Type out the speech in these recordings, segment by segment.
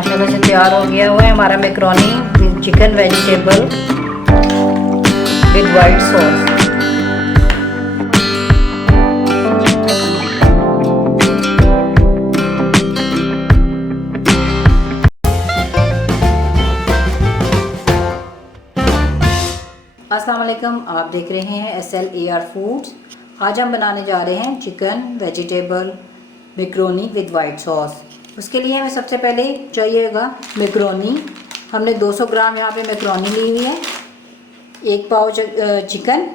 माशाल्लाह से तैयार हो गया हुआ है हमारा macaroni chicken vegetable with white sauce. अस्सलाम वालेकुम, आप देख रहे हैं SLAR फूड्स। आज हम बनाने जा रहे हैं chicken vegetable macaroni with white sauce. उसके लिए हमें सबसे पहले चाहिएगा मैकरोनी। हमने 200 ग्राम यहाँ पे मैकरोनी ली हुई है, 1 पाव चिकन,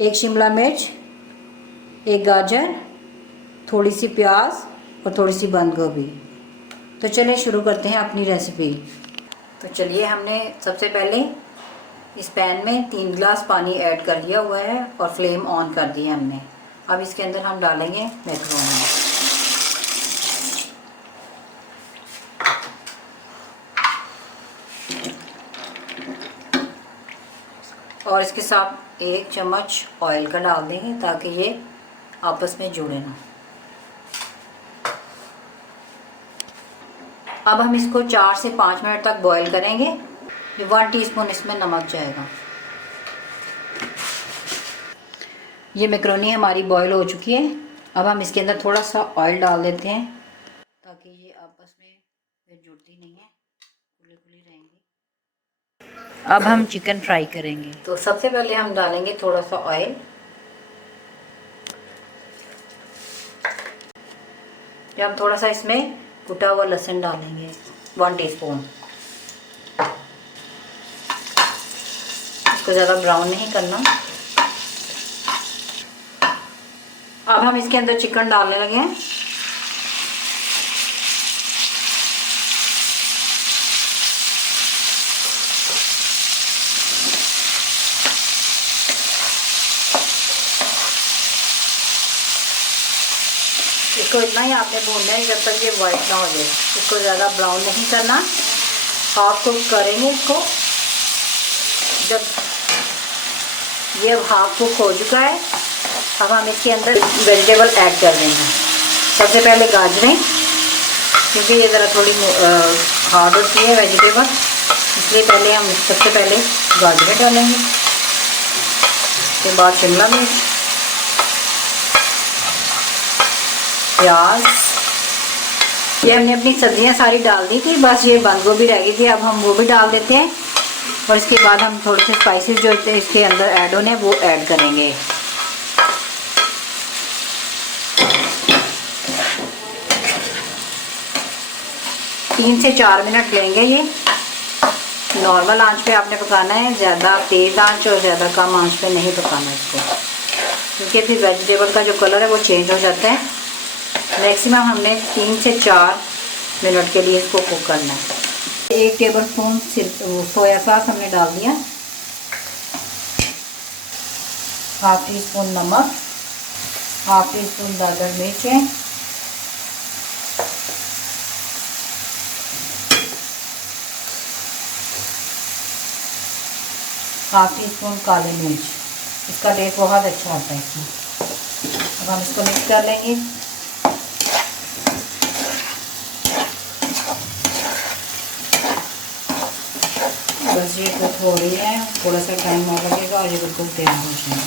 1 शिमला मिर्च, 1 गाजर, थोड़ी सी प्याज और थोड़ी सी बंद गोभी। तो चलिए शुरू करते हैं अपनी रेसिपी। तो चलिए, हमने सबसे पहले इस पैन में 3 गिलास पानी ऐड कर दिया हुआ है और फ्लेम ऑन कर दी है हमने। अब इसके अंदर हम डालेंगे मैकरोनी। और इसके साथ 1 चम्मच ऑयल का डाल देंगे ताकि ये आपस में जुड़े ना। अब हम इसको 4 से 5 मिनट तक बॉईल करेंगे। 1 टीस्पून इसमें नमक जाएगा। ये मैकरोनी हमारी बॉईल हो चुकी है। अब हम इसके अंदर थोड़ा सा ऑयल डाल देते हैं ताकि ये आपस में जुड़ती नहीं है, खुली खुली रहेंगी। अब हम चिकन फ्राई करेंगे। तो सबसे पहले हम डालेंगे थोड़ा सा ऑयल। जब हम थोड़ा सा इसमें कुटा हुआ लहसुन डालेंगे, 1 टीस्पून। इसको ज़्यादा ब्राउन नहीं करना। अब हम इसके अंदर चिकन डालने लगे हैं। इसको इतना ही आपने भूनना है जब तक ये वाइट ना हो जाए। इसको ज़्यादा ब्राउन नहीं करना, हाफ कुक करेंगे इसको। जब ये हाफ कुक हो चुका है, अब हम इसके अंदर वेजिटेबल ऐड कर देंगे। सबसे पहले गाजरें, क्योंकि ये ज़रा थोड़ी हार्ड होती है वेजिटेबल, इसलिए पहले हम सबसे पहले गाजरें डालेंगे। उसके बाद शिमला मिर्च, प्याज। ये हमने अपनी सब्जियां सारी डाल दी थी, बस ये बंद गोभी रह गई थी। अब हम वो भी डाल देते हैं और इसके बाद हम थोड़े से स्पाइसेस जो इसके अंदर ऐड होने वो ऐड करेंगे। तीन से 4 मिनट लेंगे। ये नॉर्मल आंच पे आपने पकाना है, ज़्यादा तेज़ आंच और ज़्यादा कम आंच पे नहीं पकाना इसको, क्योंकि फिर वेजिटेबल का जो कलर है वो चेंज हो जाता है। मैक्सिमम हमने 3 से 4 मिनट के लिए इसको कुक करना है। 1 टेबलस्पून सोया सॉस हमने डाल दिया, 1/2 टीस्पून नमक, 1/2 टीस्पून दादर मिर्च है, 1/2 टीस्पून काली मिर्च। इसका टेस्ट बहुत अच्छा आता है इसमें। अब हम इसको मिक्स कर लेंगे। बस ये कुक हो रही है, थोड़ा सा टाइम और लगेगा और ये बिल्कुल तैयार हो जाएगा।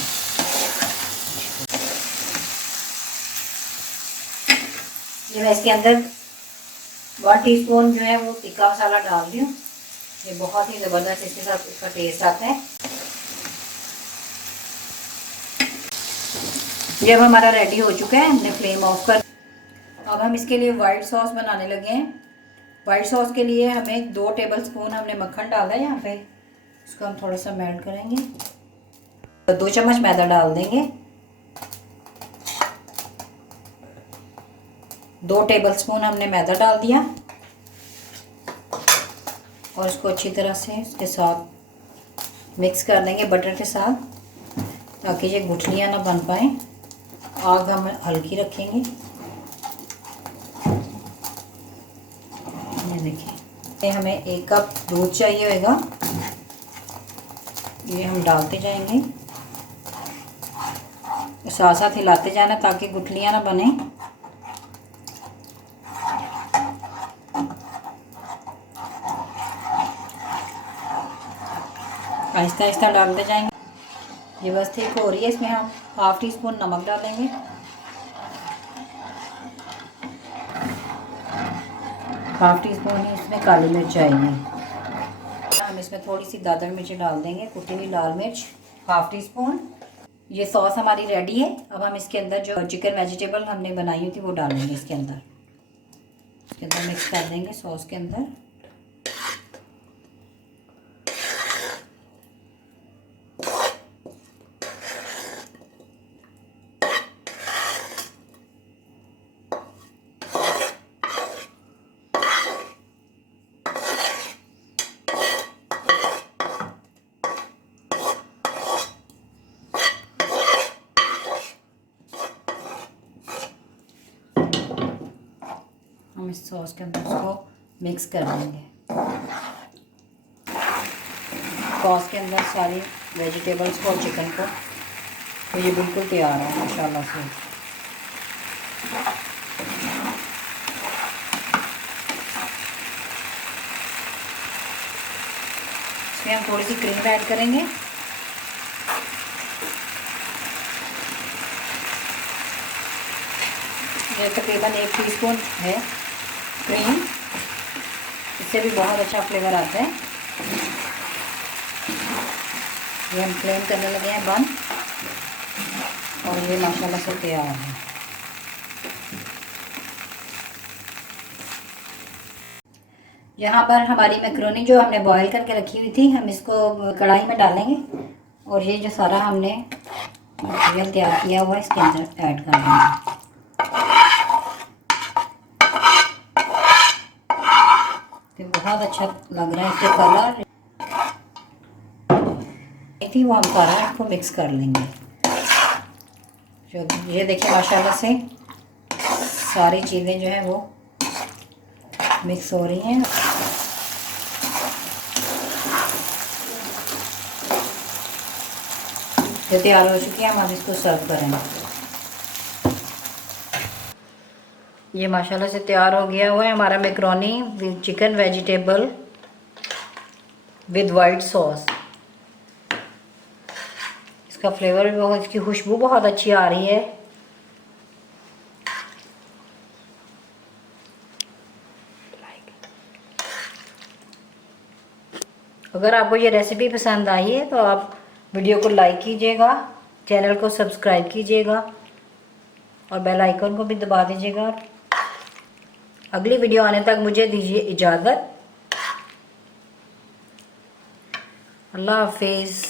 ये मैं इसके अंदर 1 टीस्पून जो है वो तिक्का मसाला डाल दी हूँ। ये बहुत ही ज़बरदस्त इसके साथ इसका टेस्ट आता है। जब हमारा रेडी हो चुका है, हमने फ्लेम ऑफ कर। अब हम इसके लिए वाइट सॉस बनाने लगे हैं। वाइट सॉस के लिए हमें 2 टेबलस्पून हमने मक्खन डाला है यहाँ पे। इसको हम थोड़ा सा मेल्ट करेंगे। तो 2 चम्मच मैदा डाल देंगे। 2 टेबलस्पून हमने मैदा डाल दिया और इसको अच्छी तरह से इसके साथ मिक्स कर देंगे बटर के साथ, ताकि ये गुठलियाँ ना बन पाए। आग हम हल्की रखेंगे। ये देखिए, हमें 1 कप दूध चाहिए होगा। ये हम डालते जाएंगे, साथ साथ हिलाते जाना ताकि गुठलियाँ ना बने। आहिस्ता आहिस्ता डालते जाएंगे। ये बस ठीक हो रही है। इसमें हम हाफ़ टी स्पून नमक डालेंगे, हाफ़ टी स्पून ही इसमें काली मिर्च आएगी। हम इसमें थोड़ी सी दादर मिर्च डाल देंगे, कुटी हुई लाल मिर्च हाफ़ टी स्पून। ये सॉस हमारी रेडी है। अब हम इसके अंदर जो चिकन वेजिटेबल हमने बनाई हुई थी वो डालेंगे इसके अंदर मिक्स कर देंगे सॉस के अंदर। हम इस सॉस के अंदर इसको मिक्स कर देंगे। सॉस के अंदर सारी वेजिटेबल्स को और चिकन को, तो ये बिल्कुल तैयार है माशाल्लाह से। इसमें हम थोड़ी सी क्रीम ऐड करेंगे। ये तकरीबन 1 टीस्पून है क्रीम, इससे भी बहुत अच्छा फ्लेवर आता है। ये हम फ्लेम करने लगे हैं बंद, और ये माशाल्लाह से तैयार है। यहाँ पर हमारी मैक्रोनी जो हमने बॉईल करके रखी हुई थी, हम इसको कढ़ाई में डालेंगे और ये जो सारा हमने मटेरियल तैयार किया हुआ है इसके अंदर ऐड कर देंगे। तो बहुत अच्छा लग रहा है इसके कलर थी, वो हम सारा इसको मिक्स कर लेंगे। जो ये देखिए माशाल्लाह से सारी चीज़ें जो है वो मिक्स हो रही हैं। जो तैयार हो चुकी है हम इसको सर्व करेंगे। ये माशाल्लाह से तैयार हो गया हुआ है हमारा macaroni with chicken vegetable with white sauce. इसका फ्लेवर भी बहुत, इसकी खुशबू बहुत अच्छी आ रही है। अगर आपको ये रेसिपी पसंद आई है तो आप वीडियो को लाइक कीजिएगा, चैनल को सब्सक्राइब कीजिएगा और बेल आइकन को भी दबा दीजिएगा। अगली वीडियो आने तक मुझे दीजिए इजाज़त। अल्लाह हाफिज़।